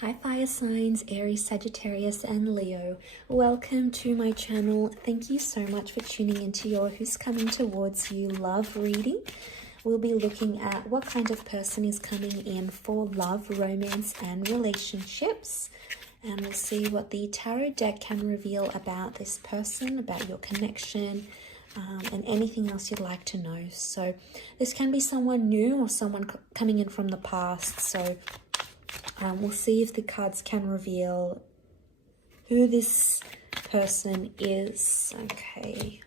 Hi fire signs, Aries, Sagittarius and Leo. Welcome to my channel. Thank you so much for tuning into your Who's Coming Towards You love reading. We'll be looking at what kind of person is coming in for love, romance and relationships. And we'll see what the tarot deck can reveal about this person, about your connection, and anything else you'd like to know. So this can be someone new or someone coming in from the past. So we'll see if the cards can reveal who this person is. Okay.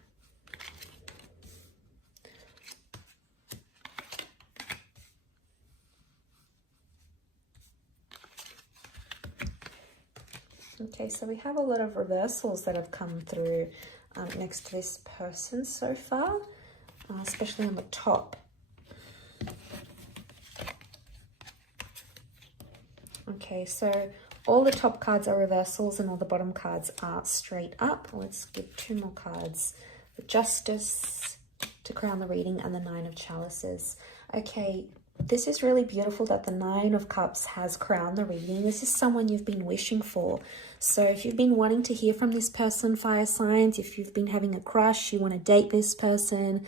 Okay, so we have a lot of reversals that have come through next to this person so far, especially on the top. Okay, so all the top cards are reversals and all the bottom cards are straight up. Let's give two more cards. The Justice to crown the reading and the Nine of Chalices. Okay, this is really beautiful that the Nine of Cups has crowned the reading. This is someone you've been wishing for. So if you've been wanting to hear from this person, fire signs, if you've been having a crush, you want to date this person,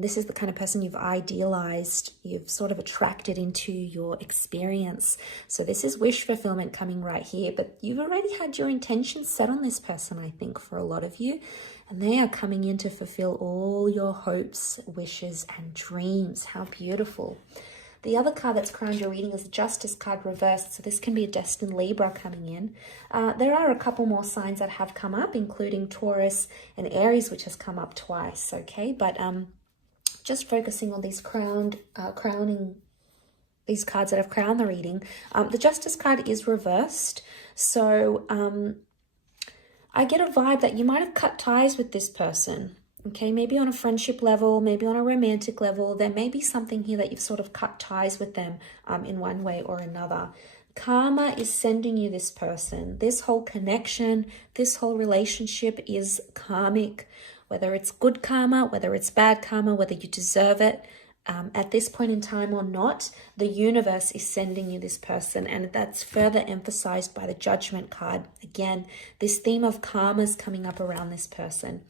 this is the kind of person you've idealized, you've sort of attracted into your experience. So this is wish fulfillment coming right here, but you've already had your intentions set on this person, I think, for a lot of you. And they are coming in to fulfill all your hopes, wishes, and dreams. How beautiful. The other card that's crowned your reading is the Justice card reversed. So this can be a destined Libra coming in. There are a couple more signs that have come up, including Taurus and Aries, which has come up twice. Okay, but just focusing on these crowning these cards that have crowned the reading. The Justice card is reversed. So I get a vibe that you might have cut ties with this person. Okay, maybe on a friendship level, maybe on a romantic level, there may be something here that you've sort of cut ties with them in one way or another. Karma is sending you this person. This whole connection, this whole relationship is karmic, whether it's good karma, whether it's bad karma, whether you deserve it. At this point in time or not, the universe is sending you this person, and that's further emphasized by the Judgment card. Again, this theme of karma is coming up around this person.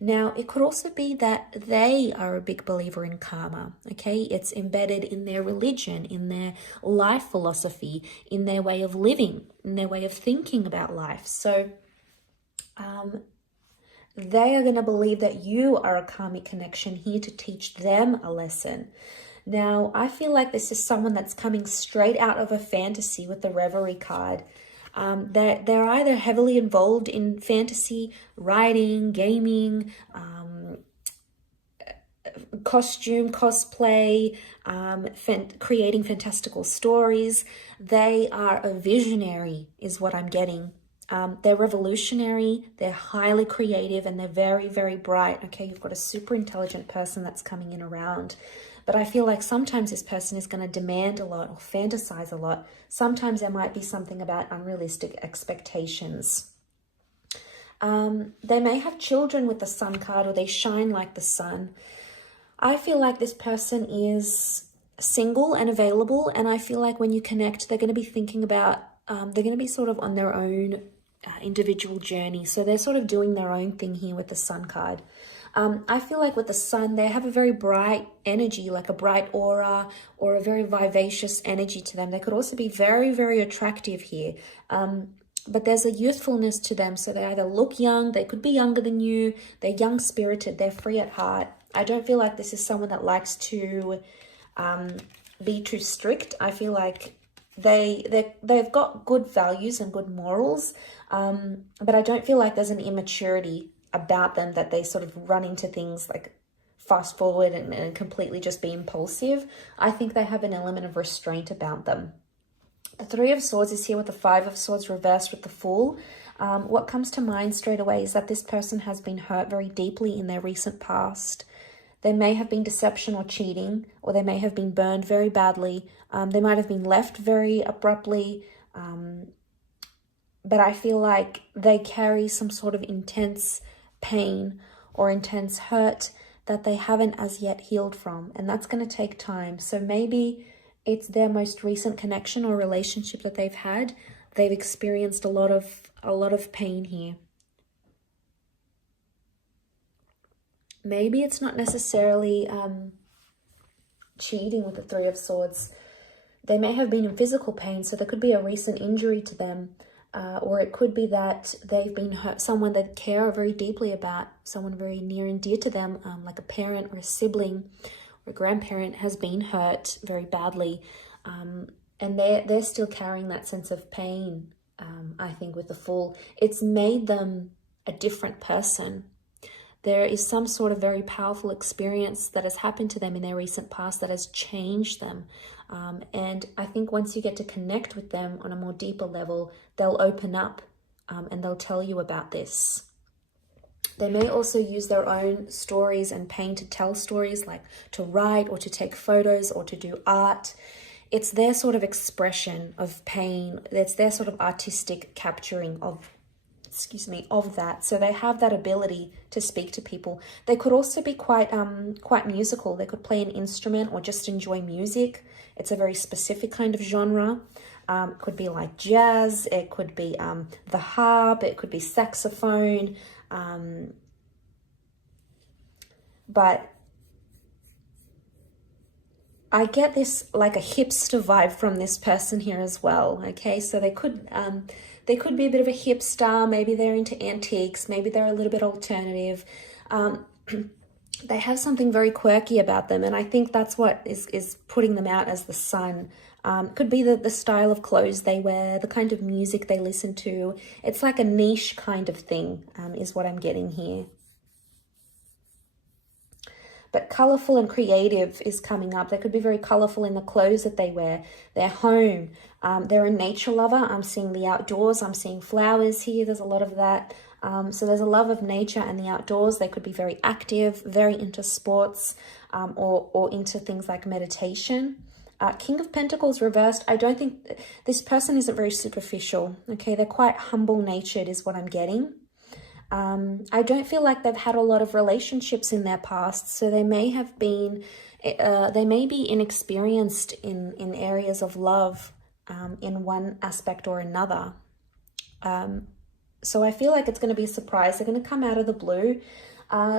Now, it could also be that they are a big believer in karma, okay? It's embedded in their religion, in their life philosophy, in their way of living, in their way of thinking about life. So they are going to believe that you are a karmic connection here to teach them a lesson. Now, I feel like this is someone that's coming straight out of a fantasy with the Reverie card. They're either heavily involved in fantasy, writing, gaming, costume, cosplay, creating fantastical stories. They are a visionary is what I'm getting. They're revolutionary, they're highly creative, and they're very, very bright. Okay, you've got a super intelligent person that's coming in around. But I feel like sometimes this person is going to demand a lot or fantasize a lot. Sometimes there might be something about unrealistic expectations. They may have children with the Sun card, or they shine like the sun. I feel like this person is single and available, and I feel like when you connect, they're going to be thinking about, they're going to be sort of on their own individual journey. So they're sort of doing their own thing here with the Sun card. I feel like with the Sun, they have a very bright energy, like a bright aura or a very vivacious energy to them. They could also be very, very attractive here. But there's a youthfulness to them. So they either look young, they could be younger than you, they're young-spirited, they're free at heart. I don't feel like this is someone that likes to be too strict. I feel like they've got good values and good morals, but I don't feel like there's an immaturity about them that they sort of run into things like fast forward and completely just be impulsive. I think they have an element of restraint about them. The Three of Swords is here with the Five of Swords reversed with the Fool. What comes to mind straight away is that this person has been hurt very deeply in their recent past. There may have been deception or cheating, or they may have been burned very badly. They might have been left very abruptly. But I feel like they carry some sort of intense pain or intense hurt that they haven't as yet healed from. And that's going to take time. So maybe it's their most recent connection or relationship that they've had. They've experienced a lot of pain here. Maybe it's not necessarily cheating with the Three of Swords. They may have been in physical pain, so there could be a recent injury to them, or it could be that they've been hurt, someone they care very deeply about, someone very near and dear to them, like a parent or a sibling or a grandparent has been hurt very badly, and they're still carrying that sense of pain. I think with the Fool, it's made them a different person. There is some sort of very powerful experience that has happened to them in their recent past that has changed them. And I think once you get to connect with them on a more deeper level, they'll open up and they'll tell you about this. They may also use their own stories and pain to tell stories, like to write or to take photos or to do art. It's their sort of expression of pain. It's their sort of artistic capturing of that. So they have that ability to speak to people. They could also be quite musical. They could play an instrument or just enjoy music. It's a very specific kind of genre. It could be like jazz. It could be the harp. It could be saxophone. But I get this like a hipster vibe from this person here as well. Okay, so they could be a bit of a hipster. Maybe they're into antiques. Maybe they're a little bit alternative. They have something very quirky about them, and I think that's what is putting them out as the sun. Could be the style of clothes they wear, the kind of music they listen to. It's like a niche kind of thing, is what I'm getting here. But colorful and creative is coming up. They could be very colorful in the clothes that they wear, their home. They're a nature lover. I'm seeing the outdoors. I'm seeing flowers here. There's a lot of that. So there's a love of nature and the outdoors. They could be very active, very into sports, or into things like meditation. King of Pentacles reversed. I don't think this person isn't very superficial. Okay, they're quite humble-natured is what I'm getting. I don't feel like they've had a lot of relationships in their past, so they may have been, they may be inexperienced in areas of love in one aspect or another. So I feel like it's going to be a surprise. They're going to come out of the blue.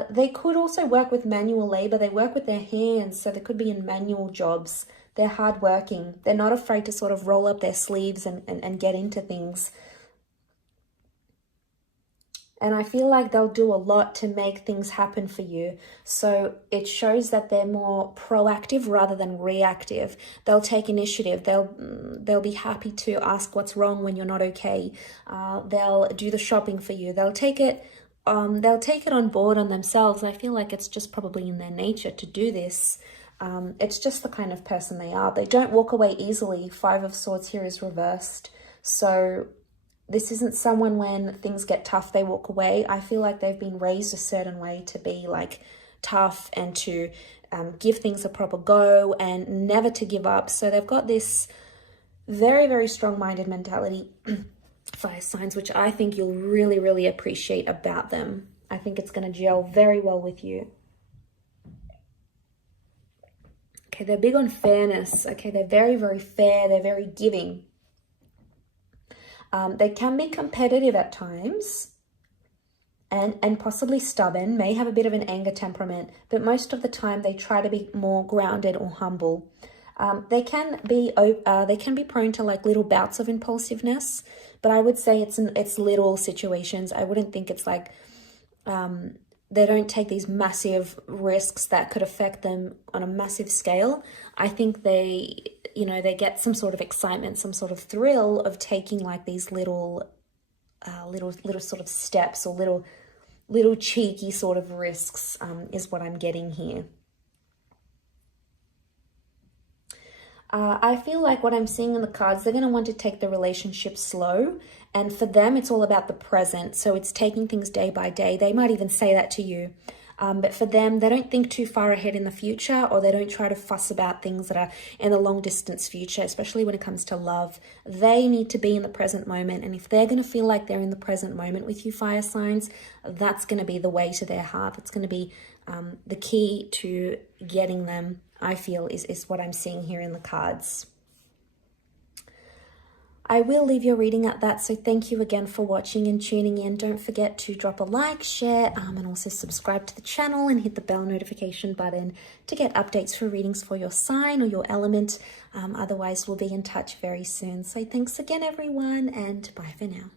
They could also work with manual labor. They work with their hands, so they could be in manual jobs. They're hardworking. They're not afraid to sort of roll up their sleeves and get into things. And I feel like they'll do a lot to make things happen for you. So it shows that they're more proactive rather than reactive. They'll take initiative. They'll be happy to ask what's wrong when you're not okay. They'll do the shopping for you. They'll take it on board on themselves. I feel like it's just probably in their nature to do this. It's just the kind of person they are. They don't walk away easily. Five of Swords here is reversed. So this isn't someone when things get tough, they walk away. I feel like they've been raised a certain way to be like tough and to give things a proper go and never to give up. So they've got this very, very strong-minded mentality, fire signs, which I think you'll really, really appreciate about them. I think it's going to gel very well with you. Okay, they're big on fairness. Okay, they're very, very fair. They're very giving. They can be competitive at times and possibly stubborn, may have a bit of an anger temperament, but most of the time they try to be more grounded or humble. They can be prone to like little bouts of impulsiveness, but I would say it's little situations. I wouldn't think it's like they don't take these massive risks that could affect them on a massive scale. I think they get some sort of excitement, some sort of thrill of taking like these little sort of steps or little cheeky sort of risks, is what I'm getting here. I feel like what I'm seeing in the cards, they're going to want to take the relationship slow. And for them, it's all about the present. So it's taking things day by day. They might even say that to you. But for them, they don't think too far ahead in the future, or they don't try to fuss about things that are in the long distance future, especially when it comes to love. They need to be in the present moment. And if they're going to feel like they're in the present moment with you, fire signs, that's going to be the way to their heart. It's going to be the key to getting them, I feel, is what I'm seeing here in the cards. I will leave your reading at that, so thank you again for watching and tuning in. Don't forget to drop a like, share, and also subscribe to the channel and hit the bell notification button to get updates for readings for your sign or your element. Otherwise, we'll be in touch very soon. So thanks again, everyone, and bye for now.